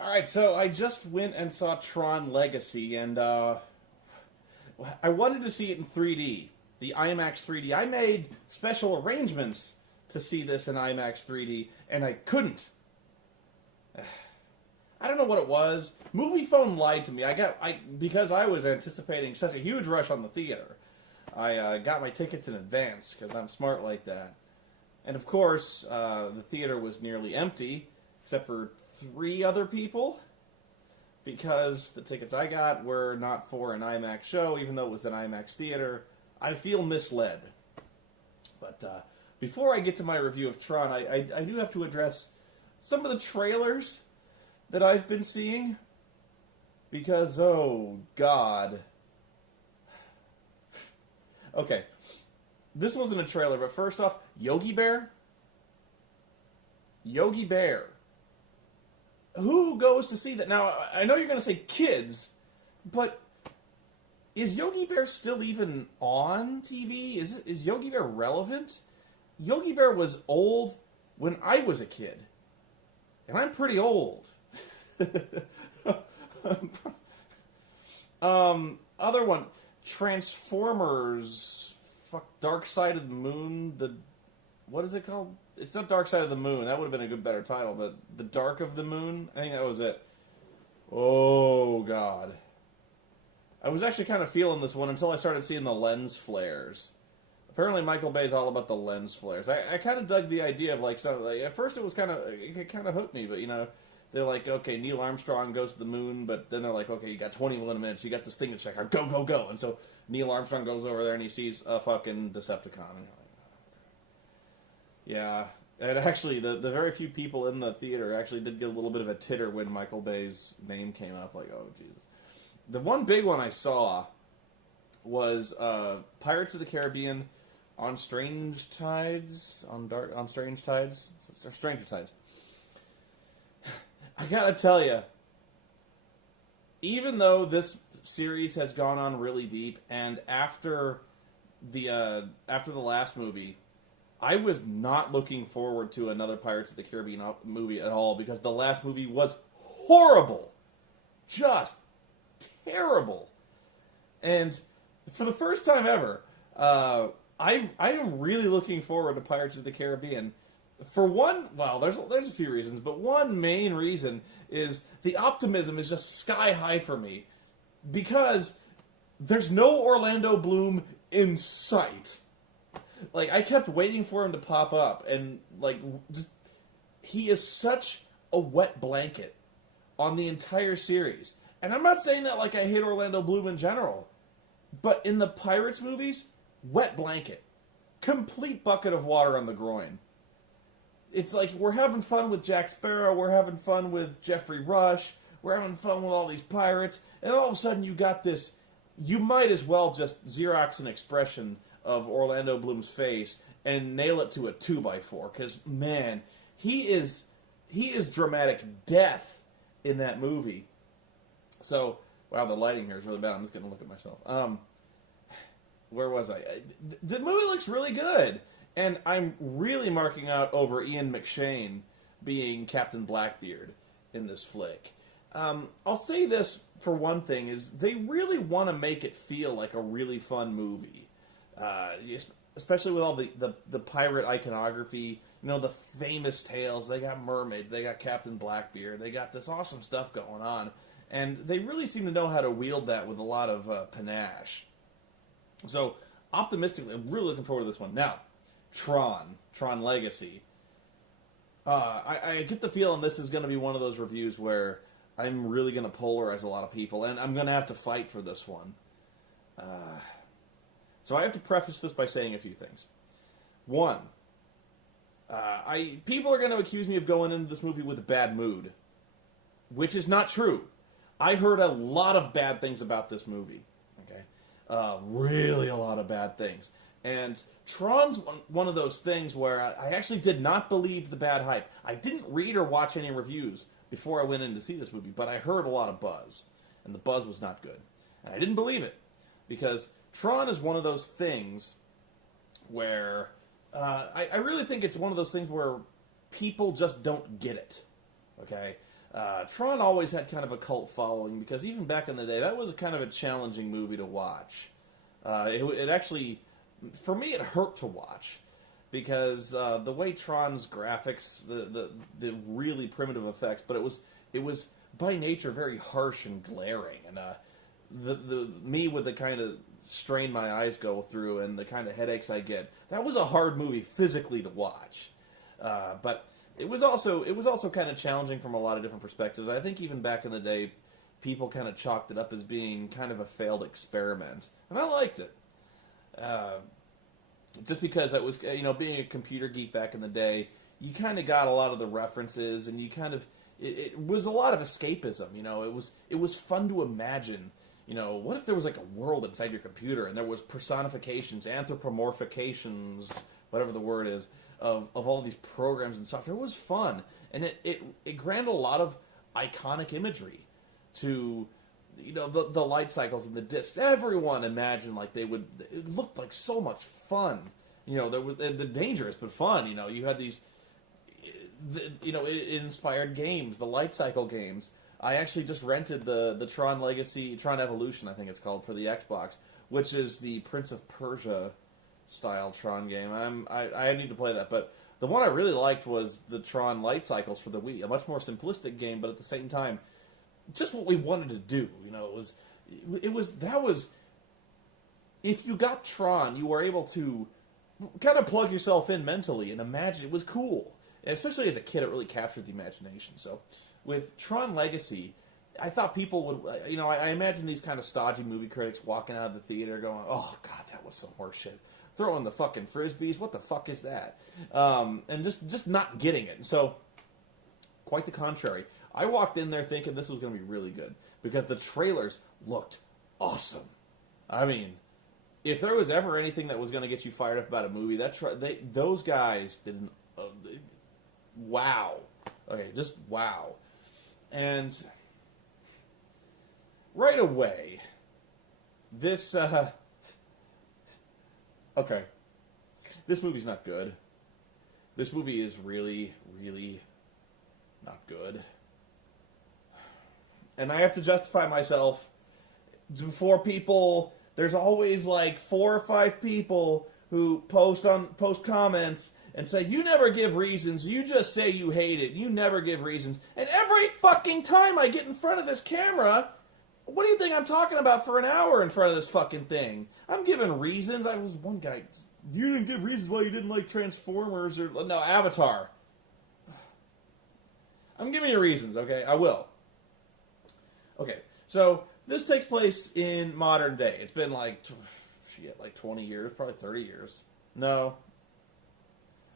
Alright, so I just went and saw Tron Legacy, and I wanted to see it in 3D. The IMAX 3D. I made special arrangements to see this in IMAX 3D, and I couldn't. I don't know what it was. Movie Phone lied to me. Because I was anticipating such a huge rush on the theater. I got my tickets in advance, because I'm smart like that. And of course, the theater was nearly empty, except for 3 other people, because the tickets I got were not for an IMAX show, even though it was an IMAX theater. I feel misled. But before I get to my review of Tron, I do have to address some of the trailers that I've been seeing, because, oh, God. Okay, this wasn't a trailer, but first off, Yogi Bear? Yogi Bear. Who goes to see that? Now, I know you're going to say kids, but is Yogi Bear still even on TV? Is Yogi Bear relevant? Yogi Bear was old when I was a kid, and I'm pretty old. Other one, Transformers, Dark Side of the Moon, what is it called? It's not Dark Side of the Moon, that would have been a better title, but The Dark of the Moon? I think that was it. Oh, God. I was actually kind of feeling this one until I started seeing the lens flares. Apparently Michael Bay's all about the lens flares. I kind of dug the idea of, at first it kind of hooked me, but, they're like, okay, Neil Armstrong goes to the moon, but then they're like, okay, you got 21 minutes, you got this thing to check out, go, go, go. And so Neil Armstrong goes over there and he sees a fucking Decepticon. And yeah, and actually, the very few people in the theater actually did get a little bit of a titter when Michael Bay's name came up, like, oh, Jesus. The one big one I saw was Pirates of the Caribbean on Strange Tides, Stranger Tides. I gotta tell you, even though this series has gone on really deep, and after the last movie, I was not looking forward to another Pirates of the Caribbean movie at all, because the last movie was horrible, just terrible. And for the first time ever, I am really looking forward to Pirates of the Caribbean. For one, well, there's a few reasons, but one main reason is the optimism is just sky high for me, because there's no Orlando Bloom in sight. Like, I kept waiting for him to pop up, and, he is such a wet blanket on the entire series. And I'm not saying that like I hate Orlando Bloom in general, but in the Pirates movies, wet blanket. Complete bucket of water on the groin. It's like, we're having fun with Jack Sparrow, we're having fun with Jeffrey Rush, we're having fun with all these pirates, and all of a sudden you got this, you might as well just Xerox an expression of Orlando Bloom's face and nail it to a 2x4, because, man, he is dramatic death in that movie. So, wow, the lighting here is really bad, I'm just going to look at myself. Where was I? The movie looks really good. And I'm really marking out over Ian McShane being Captain Blackbeard in this flick. I'll say this for one thing, is they really want to make it feel like a really fun movie. Especially with all the pirate iconography, the famous tales. They got mermaids, they got Captain Blackbeard, they got this awesome stuff going on. And they really seem to know how to wield that with a lot of panache. So, optimistically, I'm really looking forward to this one. Now, Tron Legacy. I get the feeling this is going to be one of those reviews where I'm really going to polarize a lot of people, and I'm going to have to fight for this one. So I have to preface this by saying a few things. One, people are going to accuse me of going into this movie with a bad mood, which is not true. I heard a lot of bad things about this movie. Okay, really a lot of bad things. And Tron's one of those things where I actually did not believe the bad hype. I didn't read or watch any reviews before I went in to see this movie, but I heard a lot of buzz, and the buzz was not good. And I didn't believe it, because Tron is one of those things where I really think it's one of those things where people just don't get it. Okay? Tron always had kind of a cult following because even back in the day, that was kind of a challenging movie to watch. It actually, for me, it hurt to watch because the way Tron's graphics, the really primitive effects, but it was by nature very harsh and glaring, and me with the kind of strain my eyes go through and the kind of headaches I get, that was a hard movie physically to watch. But it was also kind of challenging from a lot of different perspectives. I think even back in the day, people kind of chalked it up as being kind of a failed experiment, and I liked it. Just because it was, being a computer geek back in the day, you kind of got a lot of the references, and you kind of it was a lot of escapism. It was fun to imagine. What if there was like a world inside your computer, and there was personifications, anthropomorphications, whatever the word is, of all these programs and software. It was fun, and it granted a lot of iconic imagery to, the light cycles and the discs. Everyone imagined like it looked like so much fun. There was the dangerous but fun. You had these, it inspired games, the light cycle games. I actually just rented the Tron Legacy, Tron Evolution, I think it's called, for the Xbox, which is the Prince of Persia style Tron game. I need to play that, but the one I really liked was the Tron Light Cycles for the Wii, a much more simplistic game, but at the same time, just what we wanted to do. That was if you got Tron, you were able to kind of plug yourself in mentally and imagine. It was cool, and especially as a kid, it really captured the imagination. So with Tron Legacy, I thought people would, I imagine these kind of stodgy movie critics walking out of the theater going, "Oh God, that was some horseshit. Throwing the fucking frisbees, what the fuck is that?" And just not getting it. And so, quite the contrary. I walked in there thinking this was going to be really good because the trailers looked awesome. I mean, if there was ever anything that was going to get you fired up about a movie, those guys did wow. Okay, just wow. And right away, this okay, this movie's not good. This movie is really, really not good. And I have to justify myself before people. There's always like 4 or 5 people who post comments and say, "You never give reasons. You just say you hate it. You never give reasons." And every fucking time I get in front of this camera, what do you think I'm talking about for an hour in front of this fucking thing? I'm giving reasons. I was one guy. "You didn't give reasons why you didn't like Transformers or no Avatar." I'm giving you reasons, okay? I will. Okay, so this takes place in modern day. It's been like 20 years, probably 30 years. No.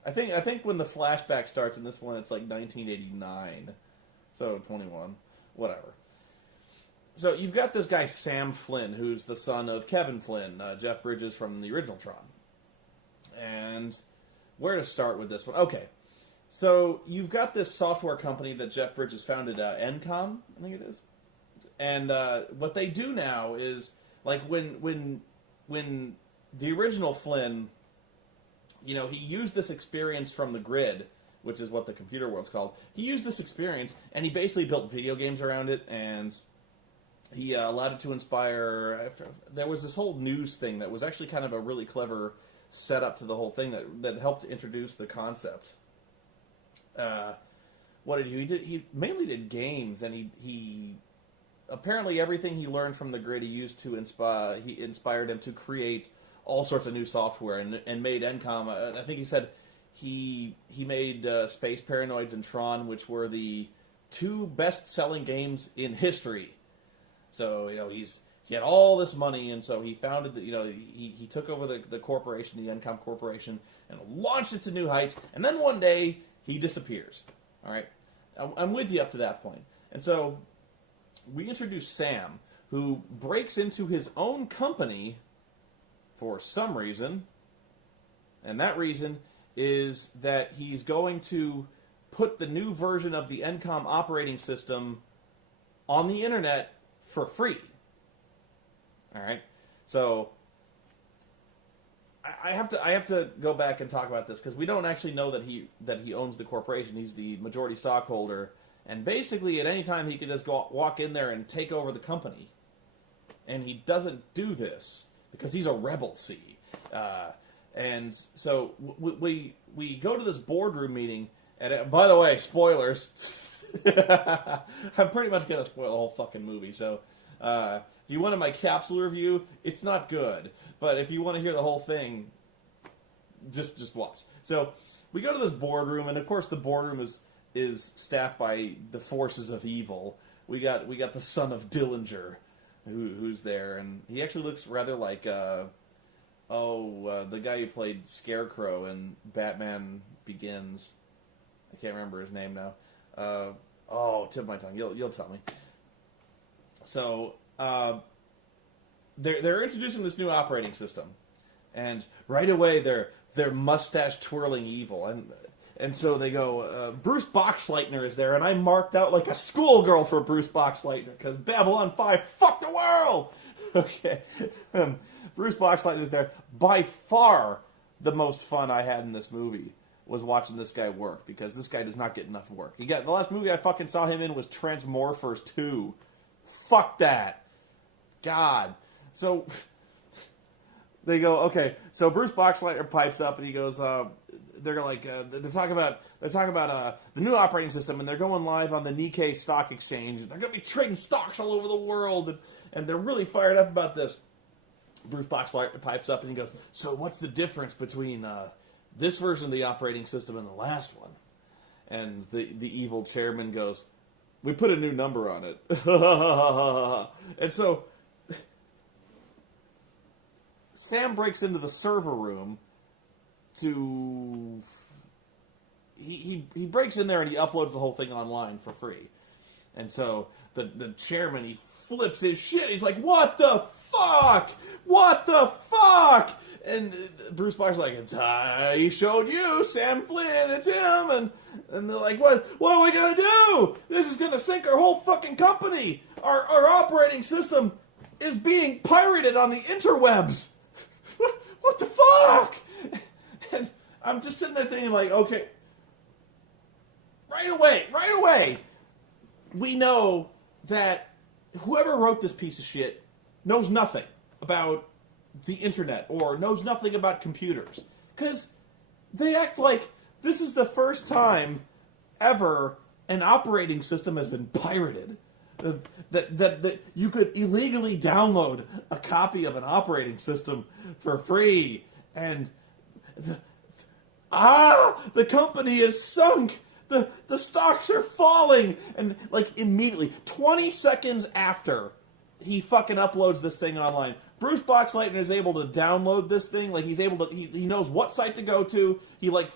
I think when the flashback starts in this one, it's like 1989. So 21. Whatever. So you've got this guy, Sam Flynn, who's the son of Kevin Flynn, Jeff Bridges from the original Tron. And where to start with this one? Okay. So you've got this software company that Jeff Bridges founded, Encom, I think it is. And what they do now is, like, when the original Flynn, he used this experience from the grid, which is what the computer world's called. He used this experience, and he basically built video games around it, and he allowed it to inspire. There was this whole news thing that was actually kind of a really clever setup to the whole thing that helped introduce the concept. What did he do? He mainly did games, and he apparently everything he learned from the grid he used to inspired him to create all sorts of new software and made Encom. I think he said he made Space Paranoids and Tron, which were the 2 best-selling games in history. So he had all this money, and so he founded he took over the corporation, the Encom Corporation, and launched it to new heights. And then one day he disappears. All right, I'm with you up to that point. And so we introduce Sam, who breaks into his own company for some reason, and that reason is that he's going to put the new version of the Encom operating system on the internet for free. All right, so I have to go back and talk about this because we don't actually know that he owns the corporation. He's the majority stockholder, And basically, at any time, he could just walk in there and take over the company. And he doesn't do this because he's a rebel, see. And so we go to this boardroom meeting. And by the way, spoilers. I'm pretty much going to spoil the whole fucking movie. So if you wanted my capsule review, it's not good. But if you want to hear the whole thing, just watch. So we go to this boardroom, and of course the boardroom is staffed by the forces of evil. We got the son of Dillinger, who's there, and he actually looks rather like the guy who played Scarecrow in Batman Begins. I can't remember his name now. Tip of my tongue. You'll tell me. So they're introducing this new operating system, and right away they're mustache twirling evil, and so they go. Bruce Boxleitner is there, and I marked out like a schoolgirl for Bruce Boxleitner because Babylon 5 fucked the world. Okay, Bruce Boxleitner is there. By far, the most fun I had in this movie was watching this guy work, because this guy does not get enough work. The last movie I fucking saw him in was Transmorphers 2. Fuck that. God. So they go, okay. So Bruce Boxleitner pipes up and he goes, they're talking about the new operating system, and they're going live on the Nikkei stock exchange. They're going to be trading stocks all over the world, and they're really fired up about this. Bruce Boxleitner pipes up and he goes, so what's the difference between this version of the operating system and the last one? And the evil chairman goes, we put a new number on it. And so Sam breaks into the server room to... He breaks in there and he uploads the whole thing online for free. And so the chairman, he flips his shit. He's like, what the fuck? What the fuck? And Bruce Box's like, he showed you, Sam Flynn, it's him. And they're like, what are we going to do? This is going to sink our whole fucking company. Our operating system is being pirated on the interwebs. What the fuck? And I'm just sitting there thinking, like, okay, right away, we know that whoever wrote this piece of shit knows nothing about the internet or knows nothing about computers, because they act like this is the first time ever an operating system has been pirated. That you could illegally download a copy of an operating system for free, and the company is sunk. The stocks are falling, and like immediately, 20 seconds after he fucking uploads this thing online, Bruce Boxleitner is able to download this thing. Like, he's able to, he knows what site to go to. He's like,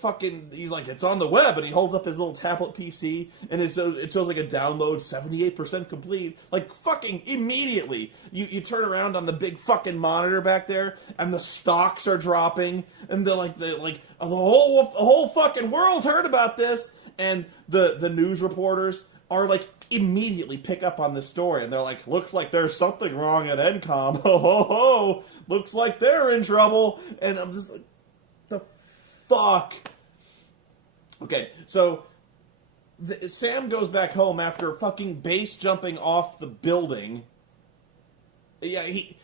it's on the web, and he holds up his little tablet PC, and it shows like a download 78% complete. Like, fucking immediately, you turn around on the big fucking monitor back there, and the stocks are dropping, and the whole fucking world heard about this, and the news reporters are like, immediately pick up on this story, and they're like, looks like there's something wrong at Encom. Ho, ho, ho. Looks like they're in trouble. And I'm just like, the fuck? Okay, so Sam goes back home after fucking base jumping off the building. Yeah, he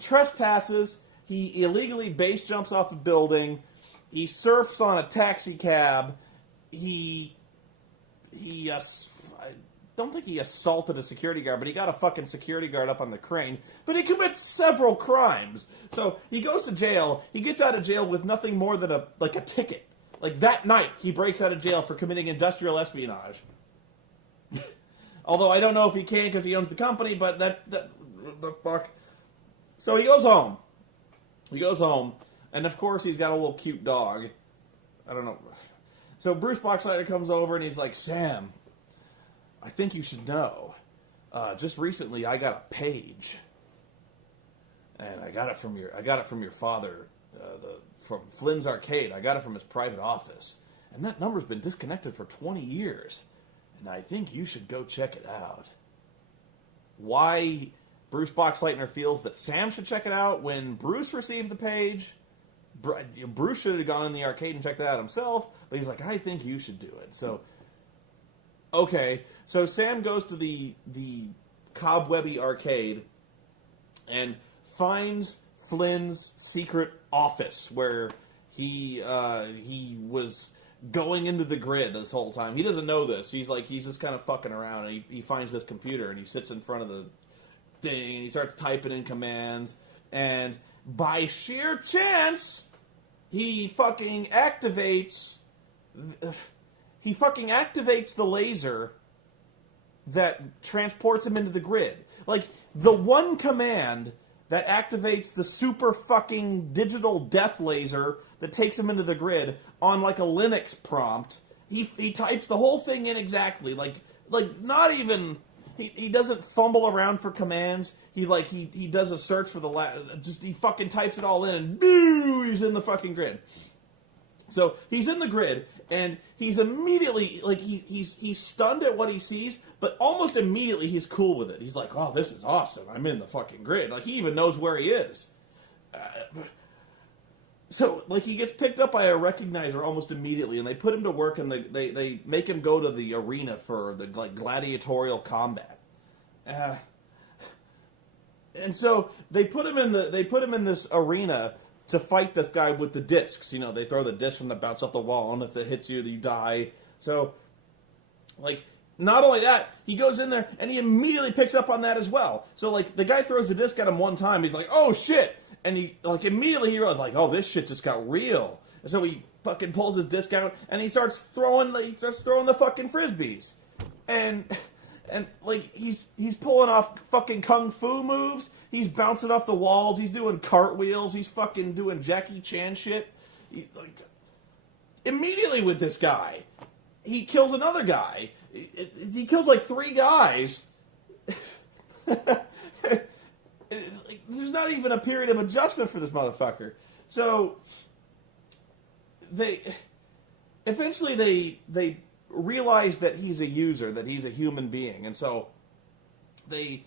trespasses. He illegally base jumps off the building. He surfs on a taxi cab. I don't think he assaulted a security guard, but he got a fucking security guard up on the crane. But he commits several crimes. So he goes to jail. He gets out of jail with nothing more than a ticket. Like, that night, he breaks out of jail for committing industrial espionage. Although I don't know if he can because he owns the company, but the fuck. So he goes home. And of course he's got a little cute dog. I don't know. So Bruce Boxleitner comes over and he's like, Sam, I think you should know. Just recently, I got a page, and I got it from your father, from Flynn's Arcade. I got it from his private office, and that number's been disconnected for 20 years, and I think you should go check it out. Why Bruce Boxleitner feels that Sam should check it out when Bruce received the page? Bruce should have gone in the arcade and checked that out himself, but he's like, I think you should do it. So Okay, so Sam goes to the cobwebby arcade and finds Flynn's secret office where he was going into the grid this whole time. He doesn't know this. He's just kind of fucking around, and he finds this computer, and he sits in front of the thing, and he starts typing in commands, and by sheer chance, he fucking activates the laser that transports him into the grid. Like, the one command that activates the super fucking digital death laser that takes him into the grid on, like, a Linux prompt, he types the whole thing in exactly. Like not even... He doesn't fumble around for commands. He does a search for he fucking types it all in, and boo, he's in the fucking grid. So he's in the grid, and he's immediately he's stunned at what he sees, but almost immediately he's cool with it. He's like, "Oh, this is awesome! I'm in the fucking grid." Like, he even knows where he is. So, like, he gets picked up by a recognizer almost immediately, and they put him to work, and they make him go to the arena for the gladiatorial combat. And so they put him in this arena to fight this guy with the discs. You know, they throw the disc and they bounce off the wall, and if it hits you, you die. So, like, not only that, he goes in there and he immediately picks up on that as well. So, like, the guy throws the disc at him one time, he's like, "Oh shit!" And he, like, immediately he realizes, like, "Oh, this shit just got real." And so he fucking pulls his disc out and he starts throwing the fucking frisbees. And like, he's pulling off fucking kung fu moves. He's bouncing off the walls. He's doing cartwheels. He's fucking doing Jackie Chan shit. Immediately with this guy, he kills another guy. He kills like 3 guys. There's not even a period of adjustment for this motherfucker. So they realize that he's a user, that he's a human being, and so they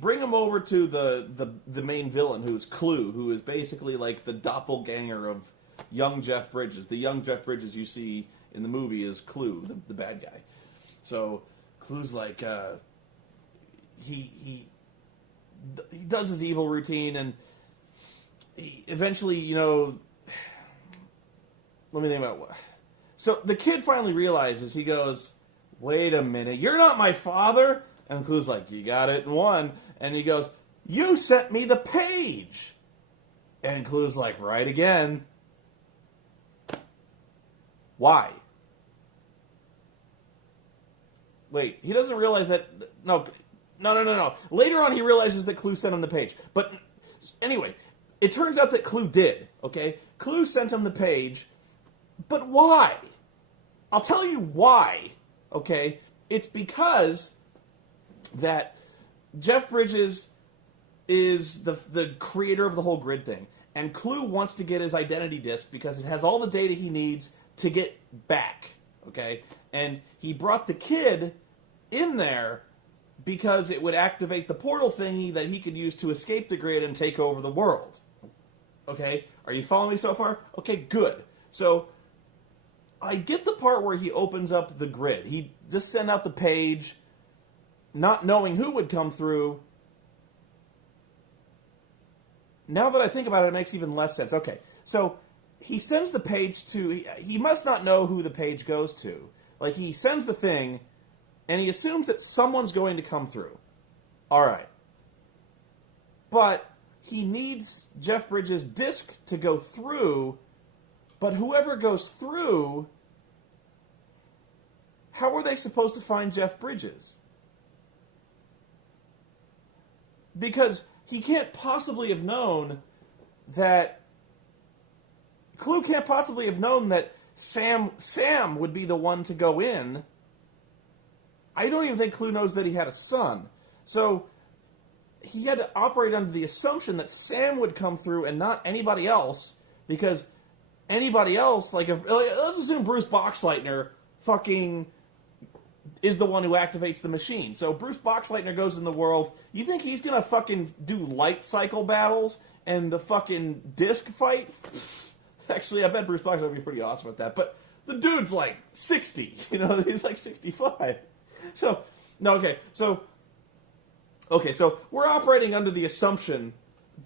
bring him over to the main villain, who's Clue, who is basically like the doppelganger of young Jeff Bridges. The young Jeff Bridges you see in the movie is Clue, the bad guy. So Clue's like he does his evil routine, and he eventually, you know, let me think about what. So the kid finally realizes, he goes, "Wait a minute, you're not my father?" And Clue's like, "You got it in one." And he goes, "You sent me the page." And Clue's like, "Right again." Why? Wait, he doesn't realize that... No. Later on he realizes that Clue sent him the page. But anyway, it turns out that Clue did, okay? Clue sent him the page, but why? I'll tell you why, okay? It's because that Jeff Bridges is the creator of the whole grid thing, and Clue wants to get his identity disc because it has all the data he needs to get back, okay? And he brought the kid in there because it would activate the portal thingy that he could use to escape the grid and take over the world. Okay? Are you following me so far? Okay, good. So, I get the part where he opens up the grid. He just sent out the page, not knowing who would come through. Now that I think about it, it makes even less sense. Okay, so he sends the page to... He must not know who the page goes to. Like, he sends the thing, and he assumes that someone's going to come through. All right. But he needs Jeff Bridges' disc to go through, but whoever goes through, how are they supposed to find Jeff Bridges? Because he can't possibly have known that... Clue can't possibly have known that Sam would be the one to go in. I don't even think Clue knows that he had a son. So he had to operate under the assumption that Sam would come through and not anybody else, because anybody else, let's assume Bruce Boxleitner fucking is the one who activates the machine. So Bruce Boxleitner goes in the world. You think he's gonna fucking do light cycle battles and the fucking disc fight? Actually, I bet Bruce Boxleitner would be pretty awesome at that. But the dude's like 60, he's like 65. So, no, okay. So we're operating under the assumption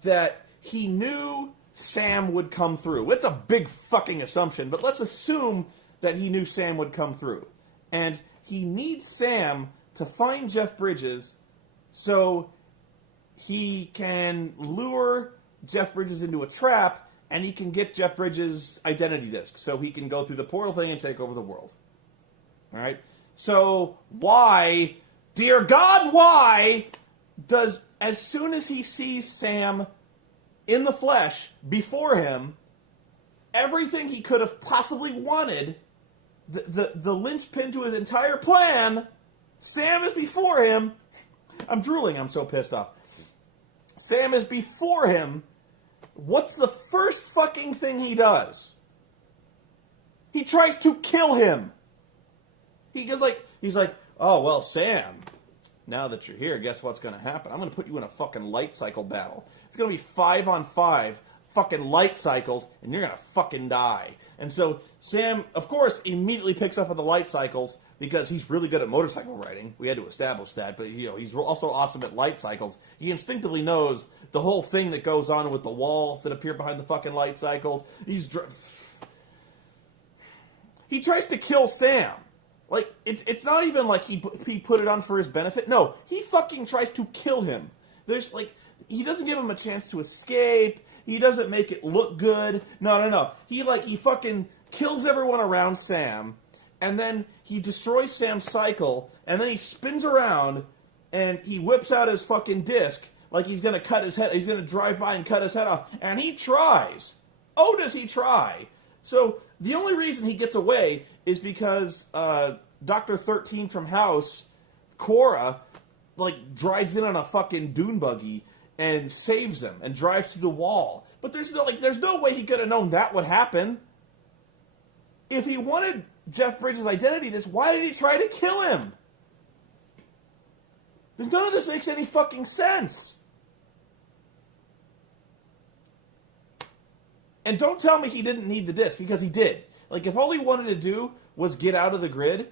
that he knew Sam would come through. It's a big fucking assumption, but let's assume that he knew Sam would come through. And he needs Sam to find Jeff Bridges so he can lure Jeff Bridges into a trap, and he can get Jeff Bridges' identity disc so he can go through the portal thing and take over the world. All right? So why, dear God, why does, as soon as he sees Sam in the flesh before him, everything he could have possibly wanted, the linchpin to his entire plan, Sam is before him. I'm drooling, I'm so pissed off. Sam is before him. What's the first fucking thing he does? He tries to kill him. He's like, oh, well, Sam, now that you're here, guess what's going to happen? I'm going to put you in a fucking light cycle battle. It's going to be 5-on-5 fucking light cycles, and you're going to fucking die. And so Sam, of course, immediately picks up on the light cycles because he's really good at motorcycle riding. We had to establish that, but he's also awesome at light cycles. He instinctively knows the whole thing that goes on with the walls that appear behind the fucking light cycles. He tries to kill Sam. Like, it's not even like he put it on for his benefit. No, he fucking tries to kill him. He doesn't give him a chance to escape. He doesn't make it look good. No. He fucking kills everyone around Sam, and then he destroys Sam's cycle, and then he spins around, and he whips out his fucking disc like he's going to cut his head. He's going to drive by and cut his head off, and he tries. Oh, does he try? So the only reason he gets away is because Dr. 13 from House, Cora, drives in on a fucking dune buggy and saves him and drives through the wall. But there's no way he could have known that would happen. If he wanted Jeff Bridges' identity disc, why did he try to kill him? None of this makes any fucking sense. And don't tell me he didn't need the disc, because he did. If all he wanted to do was get out of the grid,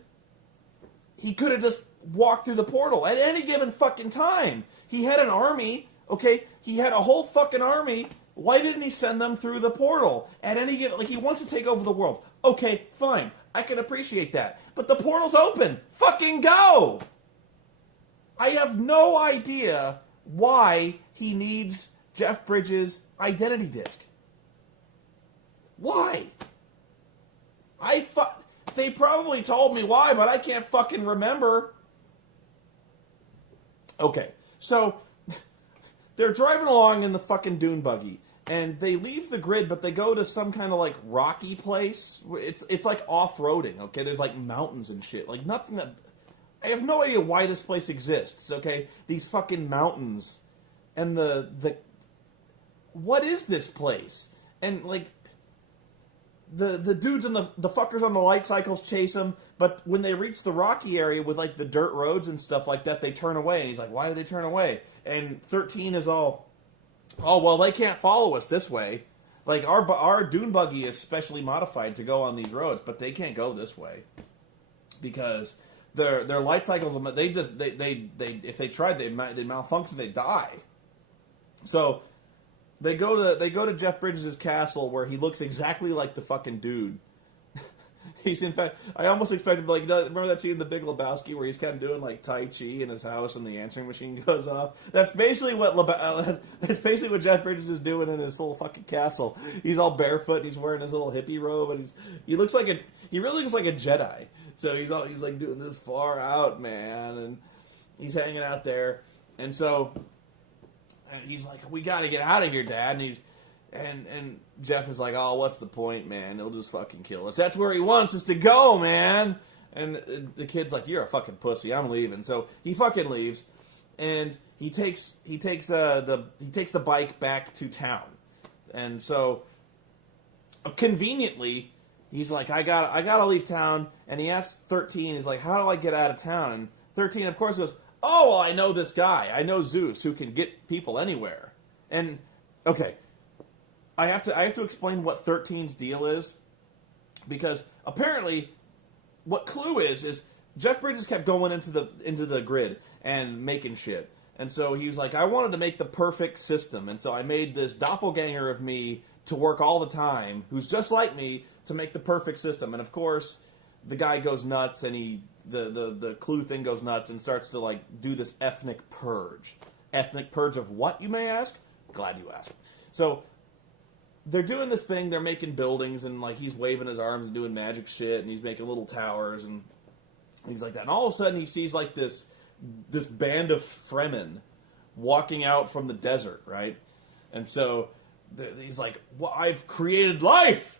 he could have just walked through the portal at any given fucking time. He had an army, okay? He had a whole fucking army. Why didn't he send them through the portal at any given... he wants to take over the world. Okay, fine. I can appreciate that. But the portal's open. Fucking go! I have no idea why he needs Jeff Bridges' identity disc. Why? They probably told me why, but I can't fucking remember. Okay, so they're driving along in the fucking dune buggy, and they leave the grid, but they go to some kind of rocky place. It's like off-roading. Okay, there's mountains and shit. Nothing that... I have no idea why this place exists. Okay, these fucking mountains, and the what is this place? And the dudes and the fuckers on the light cycles chase him, but when they reach the rocky area with the dirt roads and stuff like that, they turn away. And he's like, why do they turn away? And 13 is all, oh, well, they can't follow us this way. Our dune buggy is specially modified to go on these roads, but they can't go this way because their light cycles, if they tried, they'd malfunction, they'd die. So They go to Jeff Bridges' castle where he looks exactly like the fucking dude. He's in fact, I almost expected remember that scene in The Big Lebowski where he's kind of doing Tai Chi in his house and the answering machine goes off. That's basically what Jeff Bridges is doing in his little fucking castle. He's all barefoot and he's wearing his little hippie robe and he really looks like a Jedi. So he's doing this far out, man, and he's hanging out there, and so. And he's like, we got to get out of here, Dad. And Jeff is like, oh, what's the point, man? He'll just fucking kill us. That's where he wants us to go, man. And the kid's like, you're a fucking pussy. I'm leaving. So he fucking leaves, and he takes the bike back to town. And so conveniently, he's like, I gotta leave town. And he asks 13, he's like, how do I get out of town? And 13, of course, goes, oh, well, I know this guy. I know Zeus, who can get people anywhere. And, okay, I have to explain what 13's deal is, because apparently what Clue is Jeff Bridges kept going into the grid and making shit. And so he was like, I wanted to make the perfect system. And so I made this doppelganger of me to work all the time, who's just like me, to make the perfect system. And of course, the guy goes nuts, and the Clue thing goes nuts and starts to like do this ethnic purge. Ethnic purge of what, you may ask? Glad you asked. So they're doing this thing, they're making buildings, and like he's waving his arms and doing magic shit, and he's making little towers and things like that. And all of a sudden he sees like this band of Fremen walking out from the desert, right? And so he's like, well, I've created life!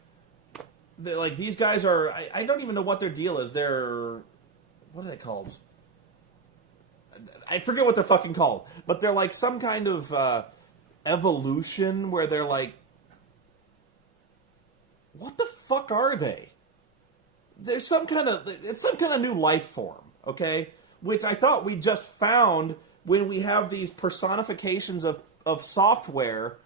They're like, these guys are, I don't even know what their deal is. They're, what are they called? I forget what they're fucking called. But they're like some kind of evolution where they're like, what the fuck are they? There's it's some kind of new life form, okay? Which I thought we just found when we have these personifications of software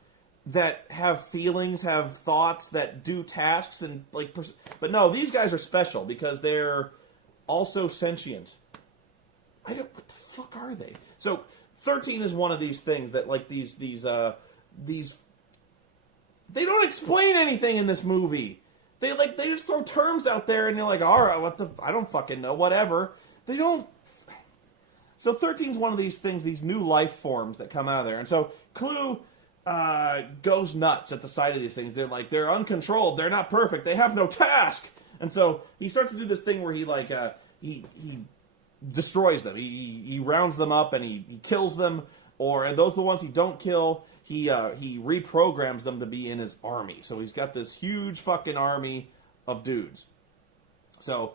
that have feelings, have thoughts, that do tasks, and like. But no, these guys are special because they're also sentient. What the fuck are they? So 13 is one of these things that like these. They don't explain anything in this movie. They just throw terms out there, and you're like, all right, I don't fucking know, whatever. They don't. So 13 is one of these things, these new life forms that come out of there, and so Clue goes nuts at the sight of these things. They're uncontrolled. They're not perfect. They have no task, and so he starts to do this thing where he destroys them. He rounds them up and he kills them, or those are the ones he don't kill. He reprograms them to be in his army. So he's got this huge fucking army of dudes. So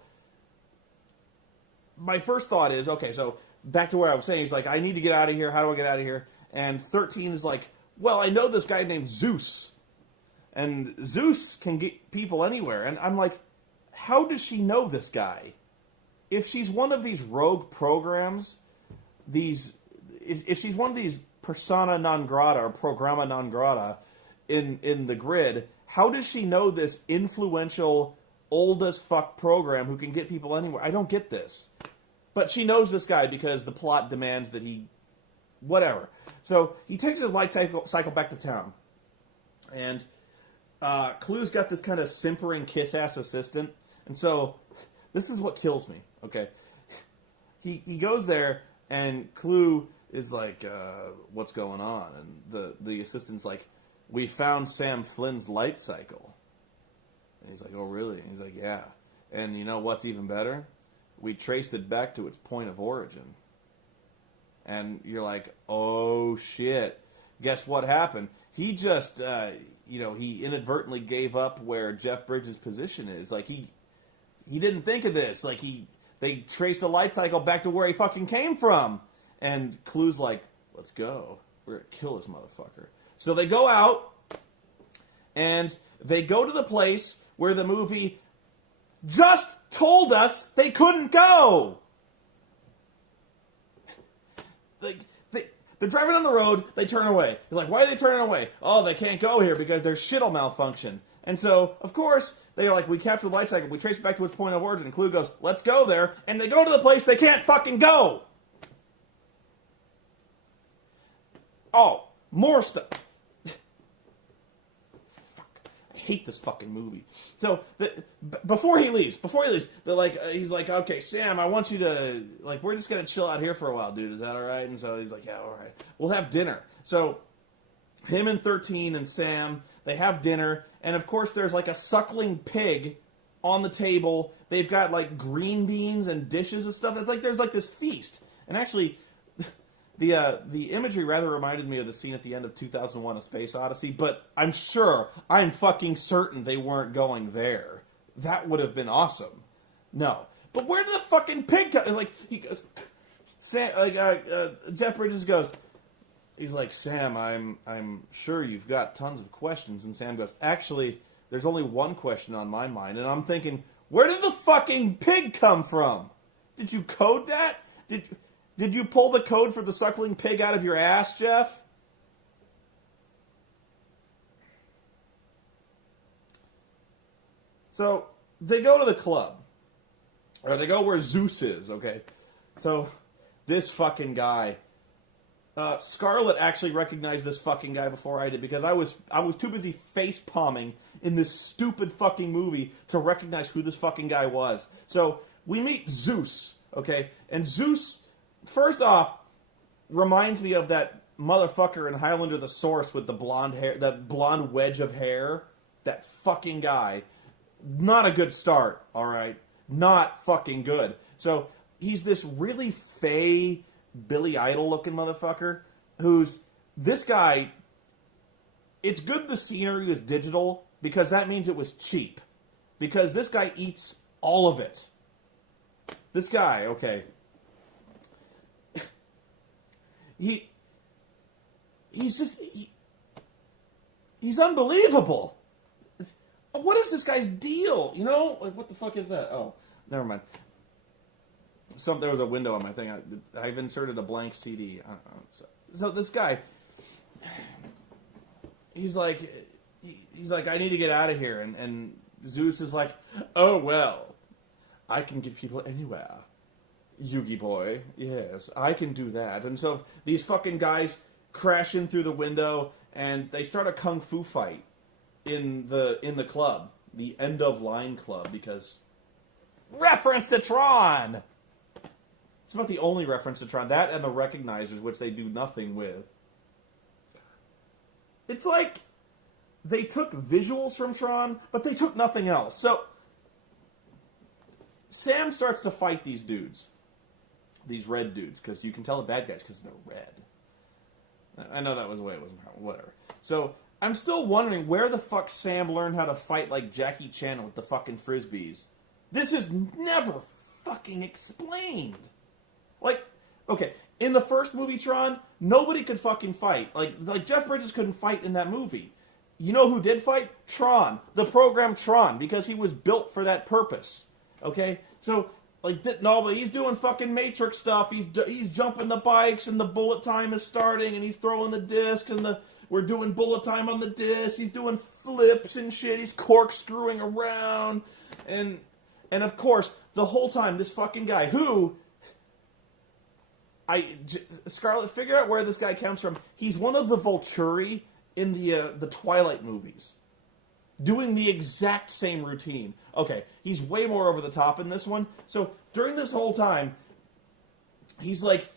my first thought is, okay, so back to where I was saying, he's like, I need to get out of here. How do I get out of here? And 13 is like, well, I know this guy named Zeus. And Zeus can get people anywhere. And I'm like, how does she know this guy? If she's one of these rogue programs, if she's one of these persona non grata or programma non grata in the grid, how does she know this influential, old as fuck program who can get people anywhere? I don't get this. But she knows this guy because the plot demands that he... Whatever. So he takes his light cycle back to town. And Clue's got this kind of simpering kiss-ass assistant. And so this is what kills me, okay? He goes there, and Clue is like, what's going on? And the assistant's like, we found Sam Flynn's light cycle. And he's like, oh, really? And he's like, yeah. And you know what's even better? We traced it back to its point of origin. And you're like, oh, shit. Guess what happened? He just, he inadvertently gave up where Jeff Bridges' position is. Like, he didn't think of this. Like, they traced the light cycle back to where he fucking came from. And Clue's like, let's go. We're going to kill this motherfucker. So they go out, and they go to the place where the movie just told us they couldn't go. They're driving on the road, they turn away. He's like, why are they turning away? Oh, they can't go here because their shit'll malfunction. And so, of course, they're like, we captured the light cycle, we traced it back to its point of origin. And Clue goes, let's go there. And they go to the place they can't fucking go. Oh, more stuff. I hate this fucking movie. So before he leaves, they're like, he's like, okay, Sam, I want you to, like, we're just gonna chill out here for a while, dude. Is that all right? And so he's like, yeah, all right. We'll have dinner. So him and 13 and Sam, they have dinner, and of course there's like a suckling pig on the table. They've got like green beans and dishes and stuff. It's like there's like this feast. And actually, the imagery rather reminded me of the scene at the end of 2001: A Space Odyssey, but I'm fucking certain they weren't going there. That would have been awesome. No. But where did the fucking pig come? Like, he goes, Sam, Jeff Bridges goes, he's like, Sam, I'm sure you've got tons of questions. And Sam goes, actually, there's only one question on my mind. And I'm thinking, where did the fucking pig come from? Did you code that? Did you pull the code for the suckling pig out of your ass, Jeff? So, they go to the club. Or they go where Zeus is, okay? So, this fucking guy. Scarlett actually recognized this fucking guy before I did because I was too busy face palming in this stupid fucking movie to recognize who this fucking guy was. So we meet Zeus, okay, and Zeus, first off, reminds me of that motherfucker in Highlander the Source with the blonde hair, that blonde wedge of hair. That fucking guy. Not a good start, all right, not fucking good. So he's this really fey, Billy Idol looking motherfucker who's this guy. It's good the scenery was digital because that means it was cheap, because this guy eats all of it. This guy, okay, he's unbelievable. What is this guy's deal? You know, like, what the fuck is that? Oh, never mind. There was a window on my thing. I've inserted a blank CD. I don't know. So this guy, he's like, I need to get out of here. And Zeus is like, oh, well, I can get people anywhere. Yugi boy, yes, I can do that. And so these fucking guys crash in through the window, and they start a kung fu fight in the club, the End of Line Club, because reference to Tron. It's about the only reference to Tron. That and the recognizers, which they do nothing with. It's like they took visuals from Tron, but they took nothing else. So Sam starts to fight these dudes. These red dudes, because you can tell the bad guys because they're red. I know that was the way it was. Whatever. So I'm still wondering where the fuck Sam learned how to fight like Jackie Chan with the fucking frisbees. This is never fucking explained. Like, okay, in the first movie, Tron, nobody could fucking fight. Like Jeff Bridges couldn't fight in that movie. You know who did fight? Tron. The program Tron, because he was built for that purpose. Okay? So, like, no, but he's doing fucking Matrix stuff. He's jumping the bikes, and the bullet time is starting, and he's throwing the disc, and we're doing bullet time on the disc. He's doing flips and shit. He's corkscrewing around. And of course, the whole time, this fucking guy, who... Scarlett, figure out where this guy comes from. He's one of the Volturi in the Twilight movies, doing the exact same routine. Okay, he's way more over the top in this one. So during this whole time, he's like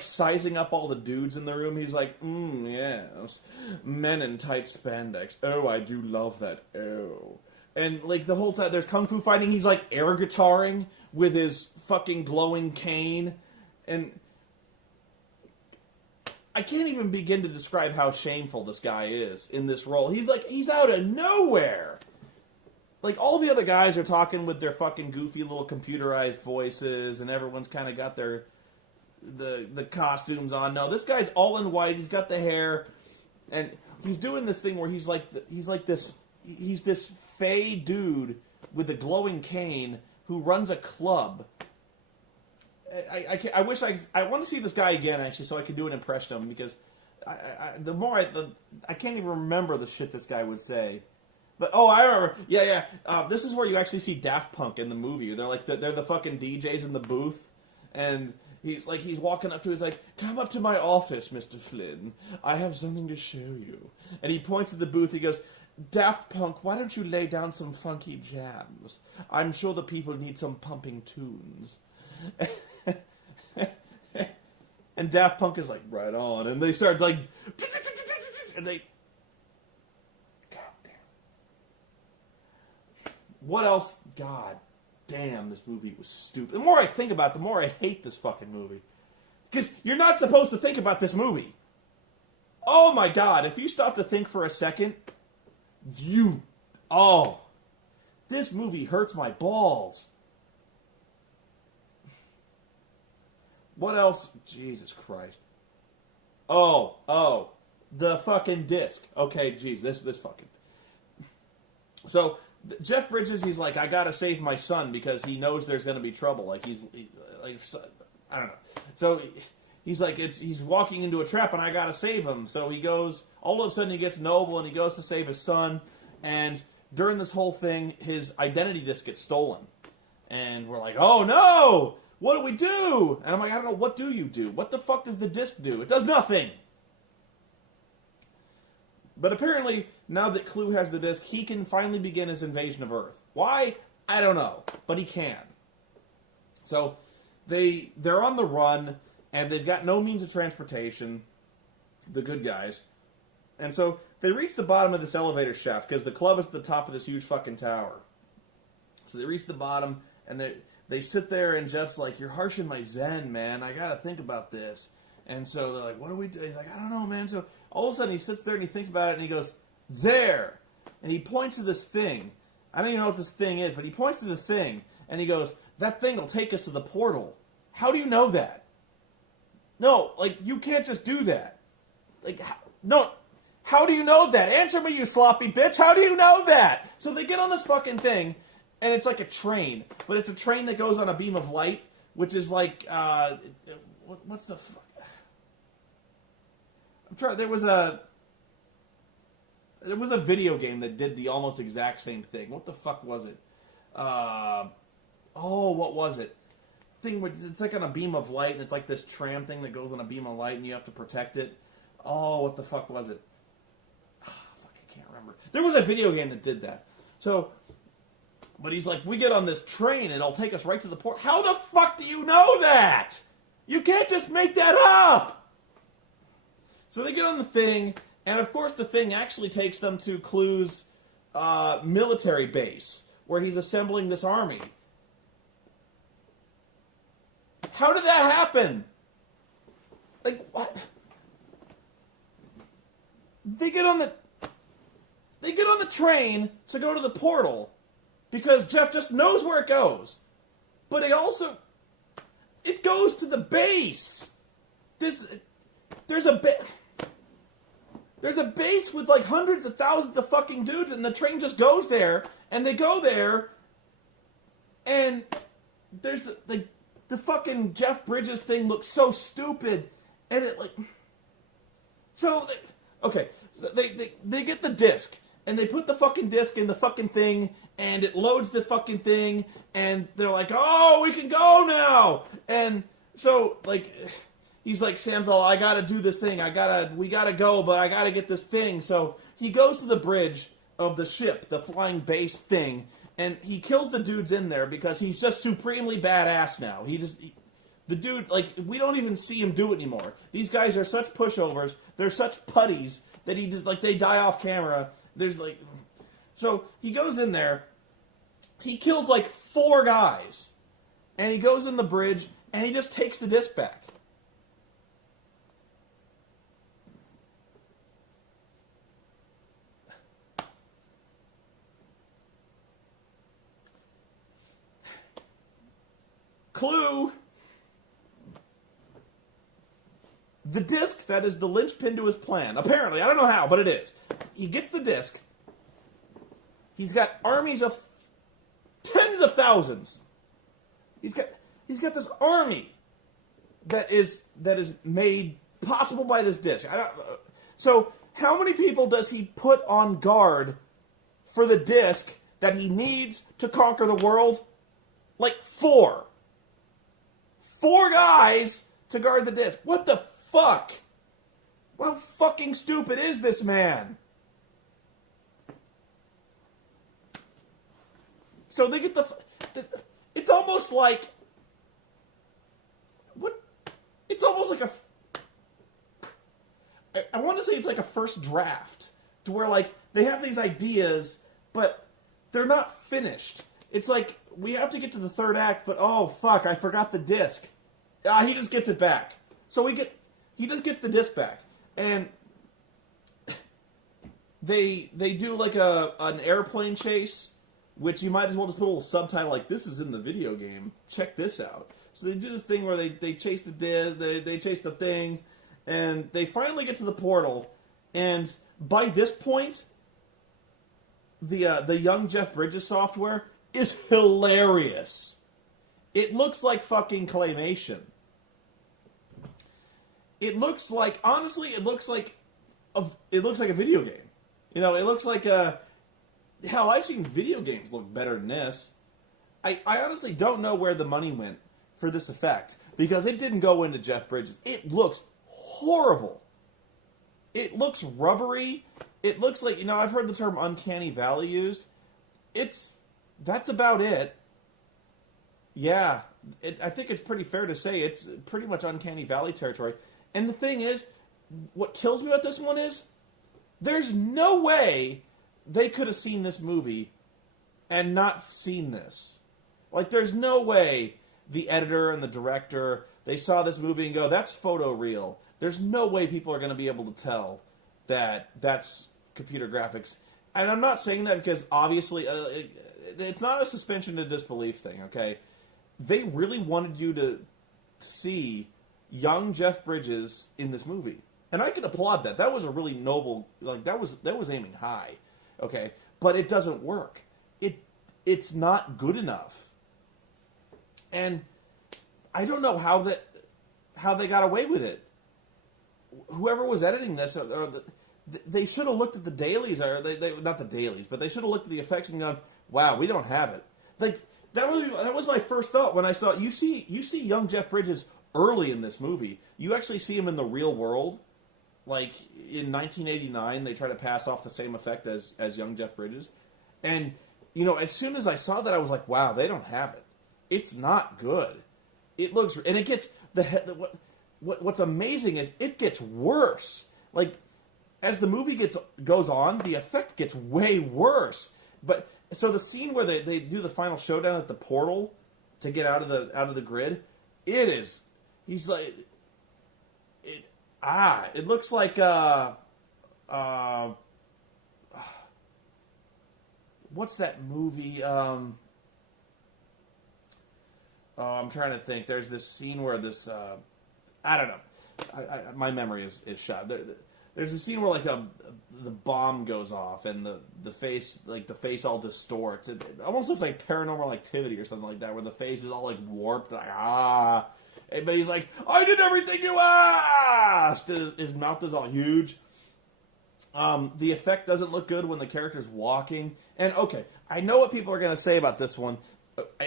sizing up all the dudes in the room. He's like, yes, men in tight spandex. Oh, I do love that. Oh. And like the whole time, there's kung fu fighting. He's like air guitaring with his fucking glowing cane. And I can't even begin to describe how shameful this guy is in this role. He's out of nowhere. Like, all the other guys are talking with their fucking goofy little computerized voices, and everyone's kind of got the costumes on. No, this guy's all in white. He's got the hair, and he's doing this thing where he's this fey dude with a glowing cane who runs a club. I wish I want to see this guy again, actually, so I could do an impression of him, because I can't even remember the shit this guy would say. But I remember. Yeah. This is where you actually see Daft Punk in the movie. They're the fucking DJs in the booth, and he's walking up to. He's like, "Come up to my office, Mr. Flynn. I have something to show you." And he points at the booth. He goes, "Daft Punk, why don't you lay down some funky jams? I'm sure the people need some pumping tunes." And Daft Punk is like, right on. And they start like, and they, God damn. What else? God damn, this movie was stupid. The more I think about it, the more I hate this fucking movie. Because you're not supposed to think about this movie. Oh my God, if you stop to think for a second, this movie hurts my balls. What else? Jesus Christ. Oh, the fucking disc. Okay, geez, this fucking... So, Jeff Bridges, he's like, I gotta save my son because he knows there's gonna be trouble. I don't know. So, he's like, he's walking into a trap and I gotta save him. So he goes, all of a sudden he gets noble and he goes to save his son. And during this whole thing, his identity disc gets stolen. And we're like, oh no! What do we do? And I'm like, I don't know, what do you do? What the fuck does the disc do? It does nothing! But apparently, now that Clue has the disc, he can finally begin his invasion of Earth. Why? I don't know. But he can. So, they're on the run, and they've got no means of transportation, the good guys. And so, they reach the bottom of this elevator shaft, because the club is at the top of this huge fucking tower. So they reach the bottom, and they sit there, and Jeff's like, you're harshing my zen, man. I gotta think about this. And so they're like, what do we do? He's like, I don't know, man. So all of a sudden he sits there, and he thinks about it, and he goes, there! And he points to this thing. I don't even know what this thing is, but he points to the thing, and he goes, that thing will take us to the portal. How do you know that? No, like, you can't just do that. Like, no, how do you know that? Answer me, you sloppy bitch. How do you know that? So they get on this fucking thing, and it's like a train, but it's a train that goes on a beam of light, which is like, what's the fuck? I'm trying. There was a video game that did the almost exact same thing. What the fuck was it? What was it? It's like on a beam of light, and it's like this tram thing that goes on a beam of light, and you have to protect it. Oh, what the fuck was it? Fuck, I can't remember. There was a video game that did that. So, but he's like, we get on this train, it'll take us right to the port. How the fuck do you know that? You can't just make that up! So they get on the thing, and of course the thing actually takes them to Clue's military base, where he's assembling this army. How did that happen? Like, what? They get on the train to go to the portal, because Jeff just knows where it goes. But it goes to the base. There's a base with like hundreds of thousands of fucking dudes, and the train just goes there, and they go there, and there's the fucking Jeff Bridges thing looks so stupid, and it like... So, they get the disc, and they put the fucking disc in the fucking thing, and it loads the fucking thing, and they're like, oh, we can go now! And so, like, he's like, Sam's all, I gotta do this thing, we gotta go, but I gotta get this thing. So, he goes to the bridge of the ship, the flying base thing, and he kills the dudes in there because he's just supremely badass now. The dude, like, we don't even see him do it anymore. These guys are such pushovers, they're such putties, that he just, like, they die off camera. There's, like... So, he goes in there, he kills, like, 4 guys, and he goes in the bridge, and he just takes the disc back. Clue! The disc that is the linchpin to his plan. Apparently, I don't know how, but it is. He gets the disc. He's got armies of tens of thousands. He's got this army that is made possible by this disc. So how many people does he put on guard for the disc that he needs to conquer the world? Like 4. 4 guys to guard the disc. What the fuck? How fucking stupid is this man? So they get it's almost like... What? It's almost like I want to say it's like a first draft. To where, like, they have these ideas, but they're not finished. It's like, we have to get to the 3rd act, but oh, fuck, I forgot the disc. He just gets it back. So he just gets the disc back. And they do like an airplane chase, which you might as well just put a little subtitle like, this is in the video game, check this out. So they do this thing where they chase the disc, they chase the thing, and they finally get to the portal, and by this point, the young Jeff Bridges software is hilarious. It looks like fucking claymation. It looks like, honestly, it looks like a video game. You know, it looks like hell, I've seen video games look better than this. I honestly don't know where the money went for this effect, because it didn't go into Jeff Bridges. It looks horrible. It looks rubbery. It looks like, I've heard the term uncanny valley used. That's about it. Yeah, I think it's pretty fair to say it's pretty much uncanny valley territory. And the thing is, what kills me about this one is, there's no way they could have seen this movie and not seen this. Like, there's no way the editor and the director, they saw this movie and go, that's photoreal. There's no way people are going to be able to tell that that's computer graphics. And I'm not saying that because, obviously, it's not a suspension of disbelief thing, okay? They really wanted you to see young Jeff Bridges in this movie. And I can applaud that. That was a really noble, that was aiming high, okay? But it doesn't work. It's not good enough. And I don't know how they got away with it. Whoever was editing this, they should have looked at the dailies, or not the dailies, but they should have looked at the effects and gone, "Wow, we don't have it." Like, that was my first thought when I saw you see young Jeff Bridges early in this movie. You actually see him in the real world. Like, in 1989, they try to pass off the same effect as young Jeff Bridges. And, as soon as I saw that, I was like, wow, they don't have it. It's not good. It looks... And it gets... What's amazing is it gets worse. Like, as the movie goes on, the effect gets way worse. But... So the scene where they do the final showdown at the portal to get out of the grid, it is... He's like... It looks like what's that movie? I'm trying to think. There's this scene where this I don't know. My memory is shot. There's a scene where the bomb goes off and the face all distorts. It almost looks like Paranormal Activity or something like that, where the face is all warped. But he's like, I did everything you asked! His mouth is all huge. The effect doesn't look good when the character's walking. And, okay, I know what people are going to say about this one.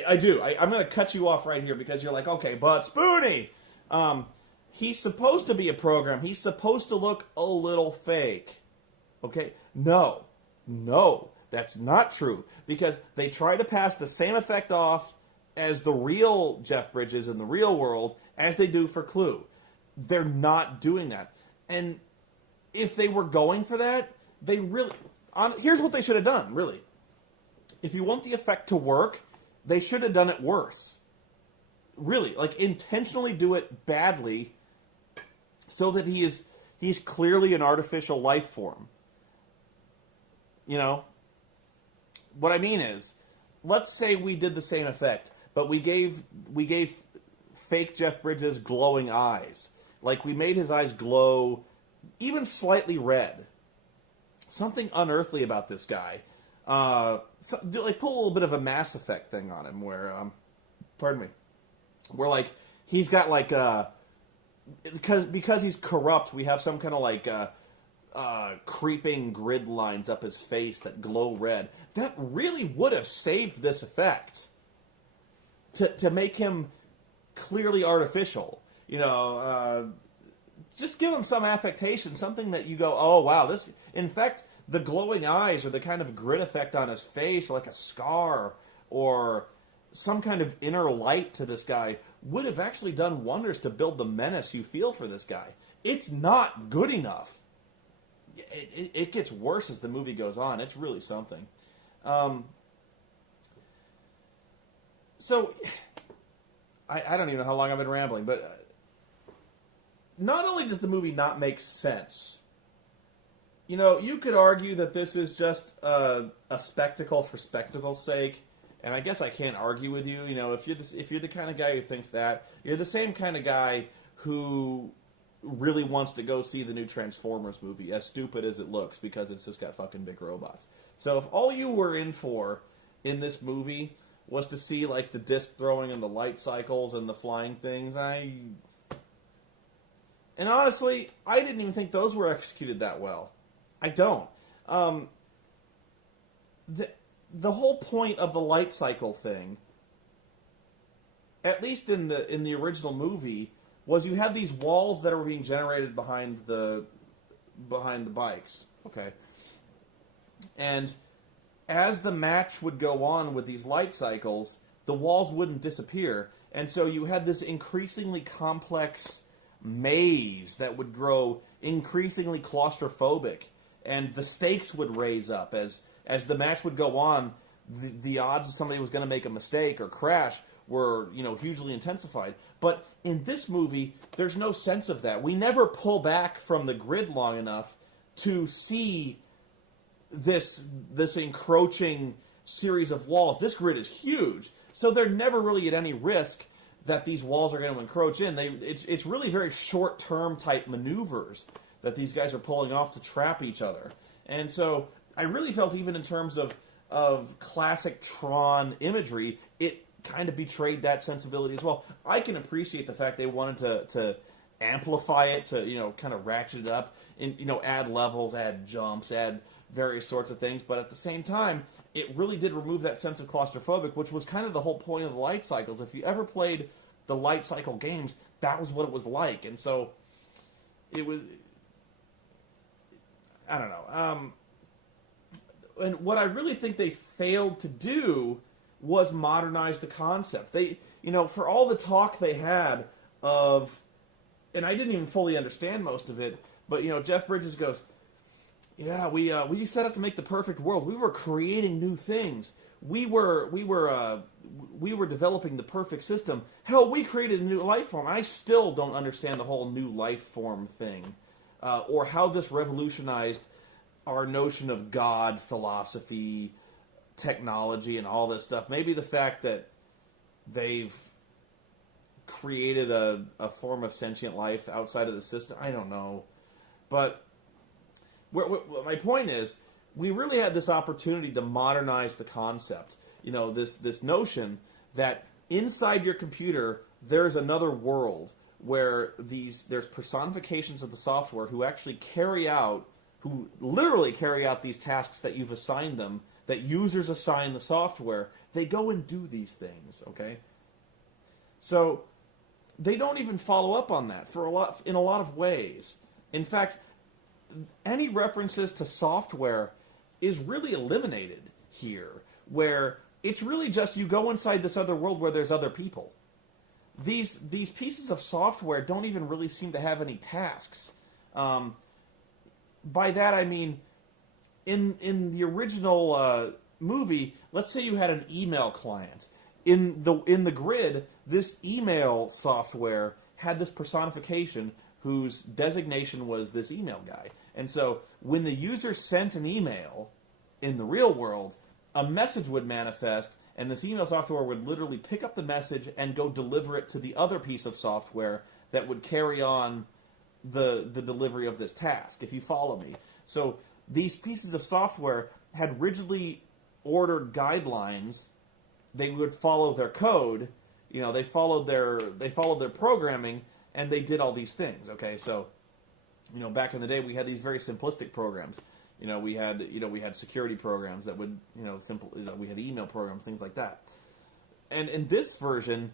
I do. I'm going to cut you off right here because you're like, okay, but Spoony! He's supposed to be a program. He's supposed to look a little fake. Okay? No, that's not true. Because they try to pass the same effect off as the real Jeff Bridges in the real world as they do for Clue. They're not doing that. And if they were going for that, they really... here's what they should have done, really. If you want the effect to work, they should have done it worse. Really, intentionally do it badly so that he's clearly an artificial life form. What I mean is, let's say we did the same effect, but we gave fake Jeff Bridges glowing eyes. Like, we made his eyes glow even slightly red. Something unearthly about this guy. Pull a little bit of a Mass Effect thing on him, where, where, he's got, because he's corrupt, we have some kind of, creeping grid lines up his face that glow red. That really would have saved this effect. To make him clearly artificial. Just give him some affectation, something that you go, oh, wow, this... In fact, the glowing eyes or the kind of grid effect on his face, or like a scar, or some kind of inner light to this guy, would have actually done wonders to build the menace you feel for this guy. It's not good enough. It gets worse as the movie goes on. It's really something. So, I don't even know how long I've been rambling, but not only does the movie not make sense, you could argue that this is just a spectacle for spectacle's sake, and I guess I can't argue with you. If you're the kind of guy who thinks that, you're the same kind of guy who really wants to go see the new Transformers movie, as stupid as it looks, because it's just got fucking big robots. So if all you were in for in this movie was to see, the disc throwing and the light cycles and the flying things, and honestly, I didn't even think those were executed that well. I don't. The whole point of the light cycle thing at least in the original movie, was you had these walls that were being generated behind the bikes. Okay. And as the match would go on with these light cycles, the walls wouldn't disappear. And so you had this increasingly complex maze that would grow increasingly claustrophobic. And the stakes would raise up. As the match would go on, the odds that somebody was going to make a mistake or crash were, hugely intensified. But in this movie, there's no sense of that. We never pull back from the grid long enough to see this encroaching series of walls. This grid is huge, so they're never really at any risk that these walls are going to encroach in. It's really very short-term type maneuvers that these guys are pulling off to trap each other. And so I really felt, even in terms of classic Tron imagery, it kind of betrayed that sensibility as well. I can appreciate the fact they wanted to amplify it, to kind of ratchet it up, and add levels, add jumps, add various sorts of things. But at the same time, it really did remove that sense of claustrophobic, which was kind of the whole point of the light cycles. If you ever played the light cycle games, that was what it was like. And so it was, I don't know. And what I really think they failed to do was modernize the concept. They, for all the talk they had of, and I didn't even fully understand most of it, but Jeff Bridges goes, "Yeah, we set out to make the perfect world. We were creating new things. We were developing the perfect system. Hell, we created a new life form." I still don't understand the whole new life form thing, or how this revolutionized our notion of God, philosophy, technology, and all this stuff. Maybe the fact that they've created a form of sentient life outside of the system, I don't know. But my point is, we really had this opportunity to modernize the concept. This notion that inside your computer there's another world where there's personifications of the software who literally carry out these tasks that you've assigned them, that users assign the software. They go and do these things, okay? So they don't even follow up on that in a lot of ways. In fact, any references to software is really eliminated here, where it's really just you go inside this other world where there's other people. These pieces of software don't even really seem to have any tasks. By that I mean, in the original movie, let's say you had an email client. In the grid, this email software had this personification whose designation was this email guy. And so when the user sent an email in the real world, a message would manifest, and this email software would literally pick up the message and go deliver it to the other piece of software that would carry on the delivery of this task, if you follow me. So these pieces of software had rigidly ordered guidelines. They would follow their code, they followed their programming, and they did all these things. Okay, so back in the day we had these very simplistic programs. We had security programs that would we had email programs, things like that. And in this version,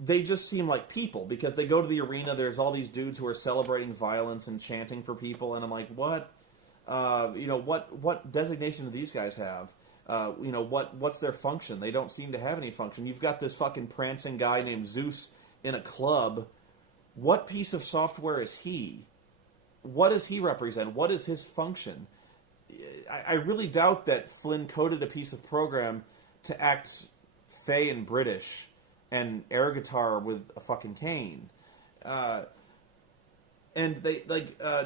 they just seem like people, because they go to the arena, there's all these dudes who are celebrating violence and chanting for people, and I'm like, what? What designation do these guys have? What's their function? They don't seem to have any function. You've got this fucking prancing guy named Zeus in a club. What piece of software is he? What does he represent? What is his function? I really doubt that Flynn coded a piece of program to act fey and British and air guitar with a fucking cane. And they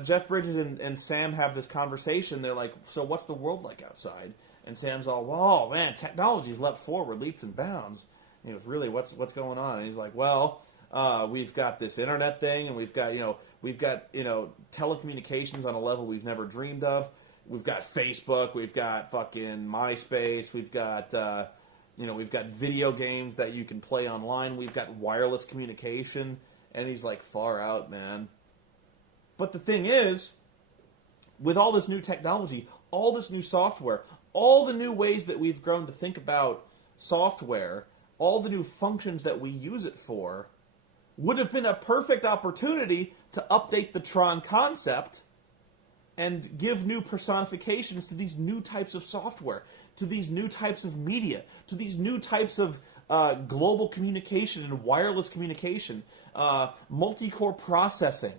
Jeff Bridges and Sam have this conversation. They're like, "So what's the world like outside?" And Sam's all, "Whoa, man, technology's leapt forward, leaps and bounds." And he goes, "Really, what's going on?" And he's like, "Well, we've got this internet thing, and we've got telecommunications on a level we've never dreamed of. We've got Facebook, we've got fucking MySpace, we've got video games that you can play online, we've got wireless communication." And he's like, "Far out, man." But the thing is, with all this new technology, all this new software, all the new ways that we've grown to think about software, all the new functions that we use it for, would have been a perfect opportunity to update the Tron concept and give new personifications to these new types of software, to these new types of media, to these new types of global communication and wireless communication, multi-core processing.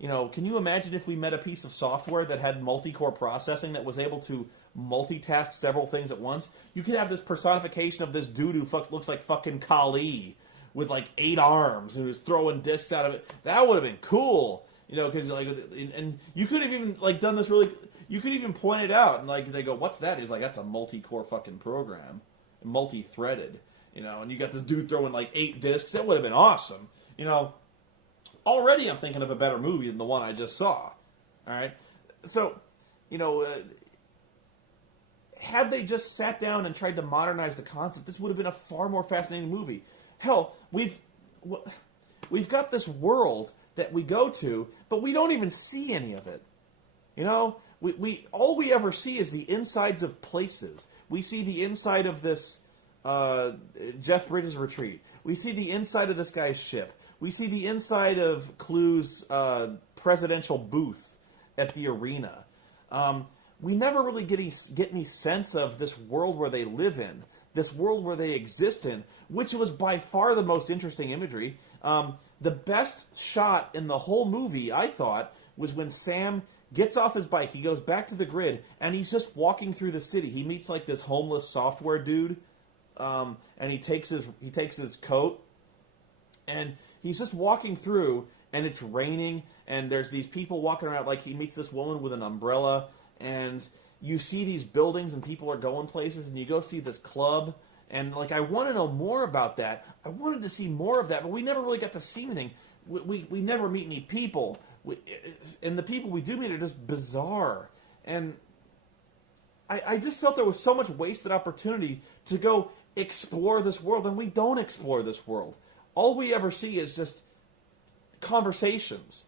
You know, can you imagine if we met a piece of software that had multi-core processing that was able to multitask several things at once? You could have this personification of this dude who looks like fucking Kali with like 8 arms and who's throwing discs out of it. That would have been cool. You know, because like, and you could have even like done this really. You could even point it out and like they go, "What's that?" He's like, "That's a multi-core fucking program, multi-threaded." You know, and you got this dude throwing like 8 discs. That would have been awesome. You know, already I'm thinking of a better movie than the one I just saw. All right, so you know, had they just sat down and tried to modernize the concept, this would have been a far more fascinating movie. Hell, we've got this world that we go to, but we don't even see any of it. You know, we all we ever see is the insides of places. We see the inside of this Jeff Bridges retreat. We see the inside of this guy's ship. We see the inside of Clue's presidential booth at the arena. We never really get any sense of this world where they live in, this world where they exist in, which was by far the most interesting imagery. The best shot in the whole movie, I thought, was when Sam gets off his bike, he goes back to the grid, and he's just walking through the city. He meets like this homeless software dude, and he takes his coat, and he's just walking through, and it's raining, and there's these people walking around. Like he meets this woman with an umbrella, and you see these buildings, and people are going places, and you go see this club. And, like, I want to know more about that. I wanted to see more of that, but we never really got to see anything. We never meet any people. And the people we do meet are just bizarre. And I just felt there was so much wasted opportunity to go explore this world, and we don't explore this world. All we ever see is just conversations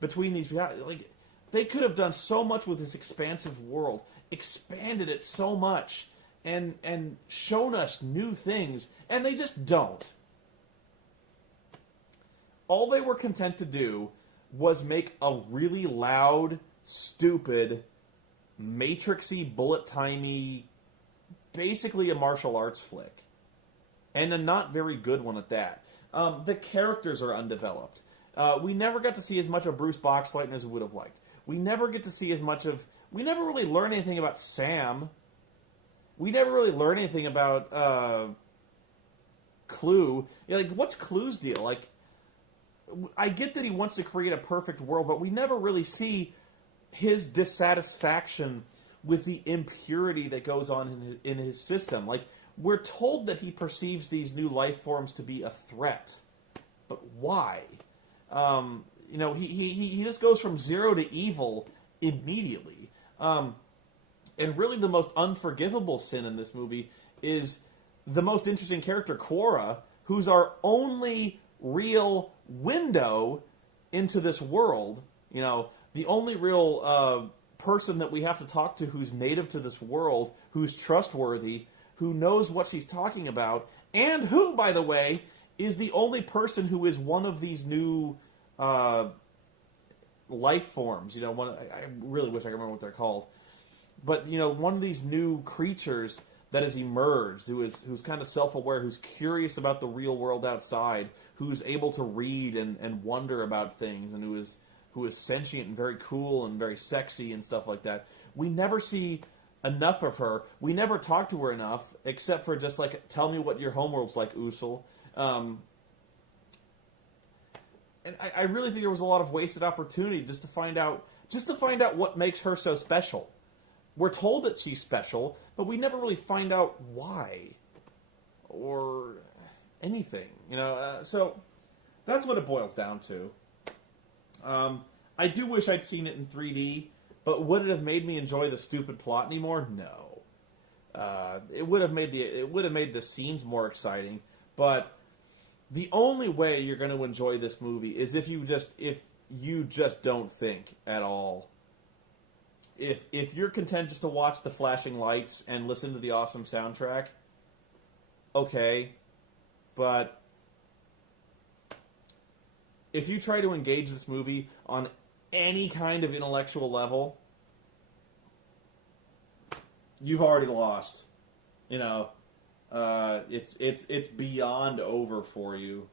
between these people. Like, they could have done so much with this expansive world, expanded it so much, and shown us new things, and they just don't. All they were content to do was make a really loud, stupid, matrixy, bullet-timey, basically a martial arts flick. And a not very good one at that. The characters are undeveloped. We never got to see as much of Bruce Boxleitner as we would have liked. We never get to see as much of... We never really learn anything about Sam. We never really learn anything about Clue. You know, like, what's Clue's deal? Like, I get that he wants to create a perfect world, but we never really see his dissatisfaction with the impurity that goes on in his system. Like, we're told that he perceives these new life forms to be a threat, but why? You know, he just goes from 0 to evil immediately. And really the most unforgivable sin in this movie is the most interesting character, Quora, who's our only real window into this world. You know, the only real person that we have to talk to who's native to this world, who's trustworthy, who knows what she's talking about, and who, by the way, is the only person who is one of these new life forms. You know, I really wish I could remember what they're called. But, you know, one of these new creatures that has emerged, who's kind of self-aware, who's curious about the real world outside, who's able to read and wonder about things, and who is sentient and very cool and very sexy and stuff like that. We never see enough of her. We never talk to her enough, except for just like, tell me what your homeworld's like, Usul. And I really think there was a lot of wasted opportunity just to find out what makes her so special. We're told that she's special, but we never really find out why or anything, you know. So that's what it boils down to. I do wish I'd seen it in 3D, but would it have made me enjoy the stupid plot anymore? No. It would have made the scenes more exciting, but the only way you're going to enjoy this movie is if you just don't think at all. If you're content just to watch the flashing lights and listen to the awesome soundtrack, okay, But if you try to engage this movie on any kind of intellectual level, you've already lost. You know, it's beyond over for you.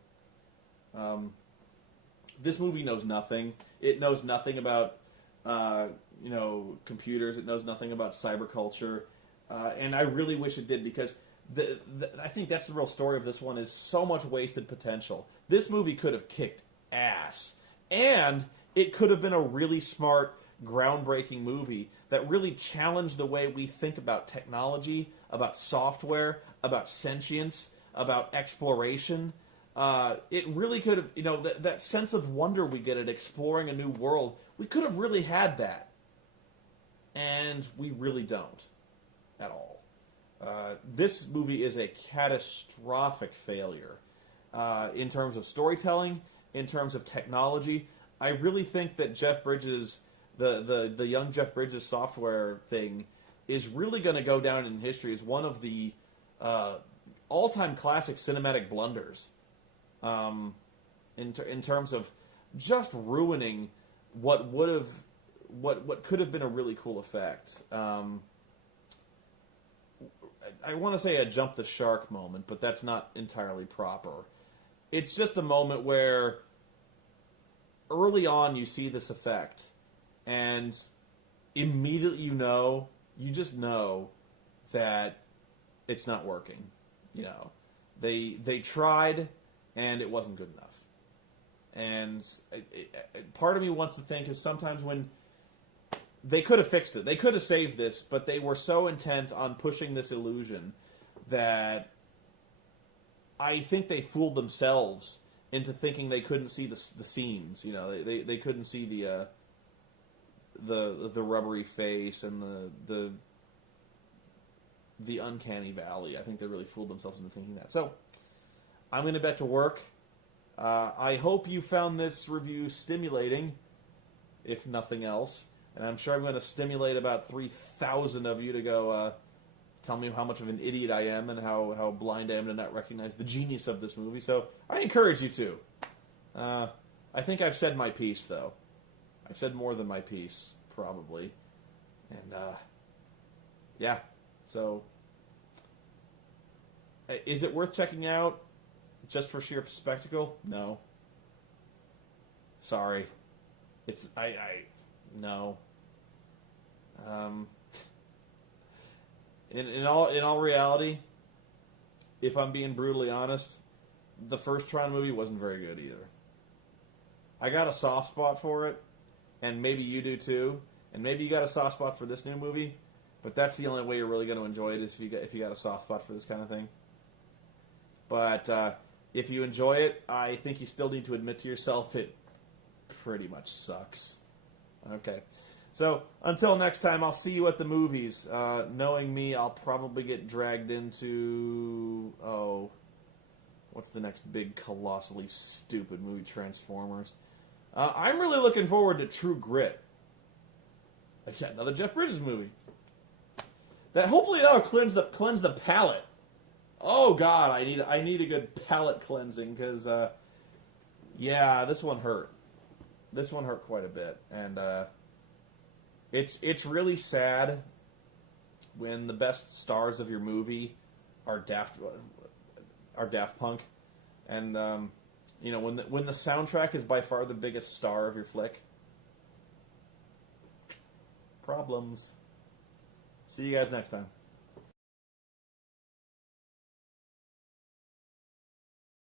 This movie knows nothing. It knows nothing about computers. It knows nothing about cyberculture, and I really wish it did, because I think that's the real story of this one, is so much wasted potential. This movie could have kicked ass, and it could have been a really smart, groundbreaking movie that really challenged the way we think about technology, about software, about sentience, about exploration. It really could have, that sense of wonder we get at exploring a new world, we could have really had that. And we really don't. At all. This movie is a catastrophic failure. In terms of storytelling, in terms of technology. I really think that Jeff Bridges, the young Jeff Bridges software thing, is really going to go down in history as one of the all-time classic cinematic blunders. In terms of just ruining what could have been a really cool effect. I want to say a jump the shark moment, but that's not entirely proper. It's just a moment where early on you see this effect, and immediately you just know that it's not working. They tried, and it wasn't good enough. And part of me wants to think is sometimes when they could have fixed it, they could have saved this, but they were so intent on pushing this illusion that I think they fooled themselves into thinking they couldn't see the seams. They couldn't see the rubbery face and the uncanny valley. I think they really fooled themselves into thinking that. So I'm going to bet to work. I hope you found this review stimulating, if nothing else. And I'm sure I'm going to stimulate about 3,000 of you to go tell me how much of an idiot I am and how blind I am to not recognize the genius of this movie. So I encourage you to. I think I've said my piece, though. I've said more than my piece, probably. And, yeah. So, is it worth checking out just for sheer spectacle? No. Sorry. No. In all reality, if I'm being brutally honest, the first Tron movie wasn't very good either. I got a soft spot for it, and maybe you do too, and maybe you got a soft spot for this new movie, but that's the only way you're really going to enjoy it, is if you got a soft spot for this kind of thing. But if you enjoy it, I think you still need to admit to yourself it pretty much sucks. Okay. So, until next time, I'll see you at the movies. Knowing me, I'll probably get dragged into... what's the next big, colossally stupid movie? Transformers. I'm really looking forward to True Grit. Again, another Jeff Bridges movie. Hopefully that'll cleanse the palate. Oh God, I need a good palate cleansing, because yeah, this one hurt. This one hurt quite a bit, and it's really sad when the best stars of your movie are Daft Punk, and when the soundtrack is by far the biggest star of your flick. Problems. See you guys next time.